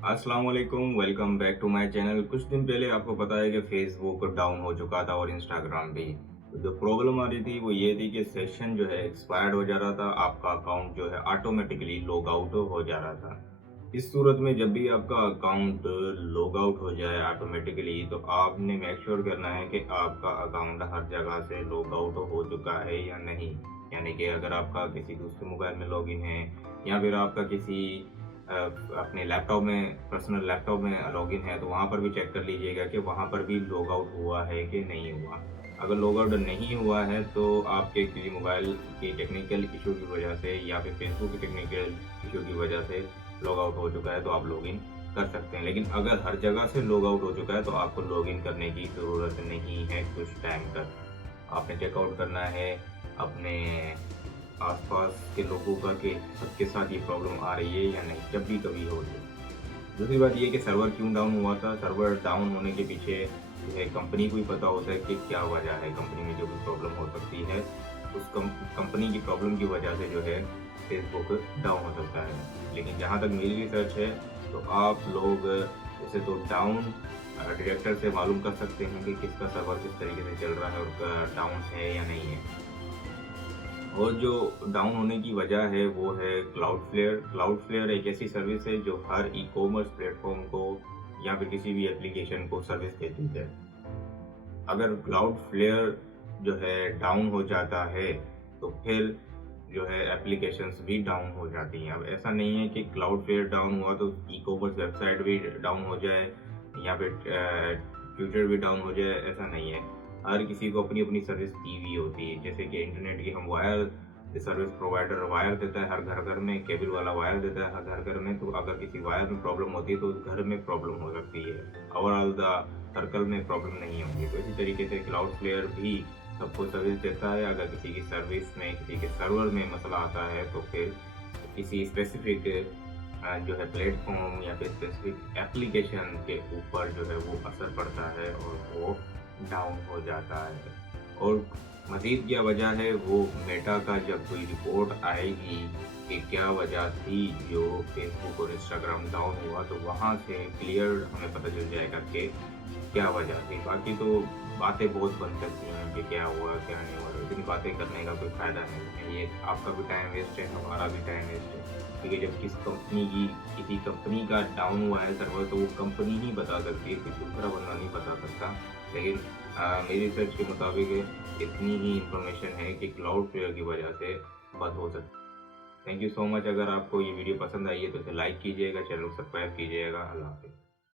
अस्सलाम वालेकुम, welcome back to my channel. कुछ दिन पहले आपको पता है कि फेसबुक डाउन हो चुका था और इंस्टाग्राम भी। तो जो प्रॉब्लम आ रही थी वो ये थी कि सेशन जो है एक्सपायर्ड हो जा रहा था, आपका अकाउंट जो है ऑटोमेटिकली लॉग आउट हो जा रहा था। इस सूरत में जब भी आपका अकाउंट लॉग आउट हो जाए ऑटोमेटिकली, तो आपने मेक श्योर करना है कि आपका अकाउंट हर जगह से लॉग आउट हो चुका है या नहीं। यानी कि अगर आपका किसी दूसरे मोबाइल में लॉगिन है या फिर आपका किसी अ, अपने लैपटॉप में पर्सनल लैपटॉप में लॉगिन है, तो वहाँ पर भी चेक कर लीजिएगा कि वहाँ पर भी लॉग आउट हुआ है कि नहीं हुआ। अगर लॉग आउट नहीं हुआ है तो आपके किसी मोबाइल की टेक्निकल इशू की वजह से या फिर फेसबुक की टेक्निकल इशू की वजह से लॉग आउट हो चुका है, तो आप लॉगिन कर सकते हैं। लेकिन अगर हर जगह से लॉग आउट हो चुका है तो आपको लॉगिन करने की ज़रूरत नहीं है। कुछ टाइम तक आपने चेकआउट करना है अपने आसपास के लोगों का कि सबके साथ ये प्रॉब्लम आ रही है या नहीं, जब भी कभी हो रही है। दूसरी बात ये कि सर्वर क्यों डाउन हुआ था। सर्वर डाउन होने के पीछे जो है कंपनी को ही पता होता है कि क्या वजह है। कंपनी में जो भी प्रॉब्लम हो सकती है, उस कंपनी की प्रॉब्लम की वजह से जो है फेसबुक डाउन हो सकता है। लेकिन जहाँ तक मेरी रिसर्च है, तो आप लोग वैसे तो डाउन डिटेक्टर से मालूम कर सकते हैं कि किसका सर्वर किस तरीके से चल रहा है और डाउन है या नहीं है। और जो डाउन होने की वजह है वो है क्लाउडफ्लेयर। क्लाउडफ्लेयर एक ऐसी सर्विस है जो हर ई कॉमर्स प्लेटफॉर्म को या फिर किसी भी एप्लीकेशन को सर्विस देती है। अगर क्लाउडफ्लेयर जो है डाउन हो जाता है तो फिर जो है एप्लीकेशंस भी डाउन हो जाती हैं। अब ऐसा नहीं है कि क्लाउडफ्लेयर डाउन हुआ तो ई कॉमर्स वेबसाइट भी डाउन हो जाए या फिर ट्विटर भी डाउन हो जाए, ऐसा नहीं है। हर किसी को अपनी अपनी सर्विस दी हुई होती है। जैसे कि इंटरनेट की हम वायर सर्विस प्रोवाइडर वायर देता है हर घर घर में, केबल वाला वायर देता है हर घर घर में। तो अगर किसी वायर में प्रॉब्लम होती है तो उस घर में प्रॉब्लम हो सकती है, ओवरऑल द सर्कल में प्रॉब्लम नहीं होगी। तो इसी तरीके से क्लाउड प्लेयर भी सबको सर्विस देता है। अगर किसी की सर्विस में किसी के सर्वर में मसला आता है तो फिर किसी स्पेसिफिक जो है प्लेटफॉर्म या फिर स्पेसिफिक एप्लीकेशन के ऊपर जो है वो असर पड़ता है और वो डाउन हो जाता है। और मज़ीद क्या वजह है, वो मेटा का जब कोई रिपोर्ट आएगी कि क्या वजह थी जो फेसबुक और इंस्टाग्राम डाउन हुआ, तो वहाँ से क्लियर हमें पता चल जाएगा कि क्या वजह थी। बाकी तो बातें बहुत बन सकती हैं कि क्या हुआ क्या नहीं हुआ, इतनी बातें करने का कोई फ़ायदा नहीं है। ये आपका भी टाइम वेस्ट है, हमारा भी टाइम वेस्ट है। क्योंकि जब किसी कंपनी का डाउन हुआ है सर्वर, तो वो कंपनी ही बता सकती है, कोई दूसरा बंदा नहीं बता सकता। लेकिन मेरी रिसर्च के मुताबिक इतनी ही इंफॉर्मेशन है कि क्लाउड फ्लेयर की वजह से बंद हो सकती है। Thank you so much. अगर आपको ये वीडियो पसंद आई है तो इसे लाइक कीजिएगा, चैनल को सब्सक्राइब कीजिएगा। अल्लाह हाफ़िज़।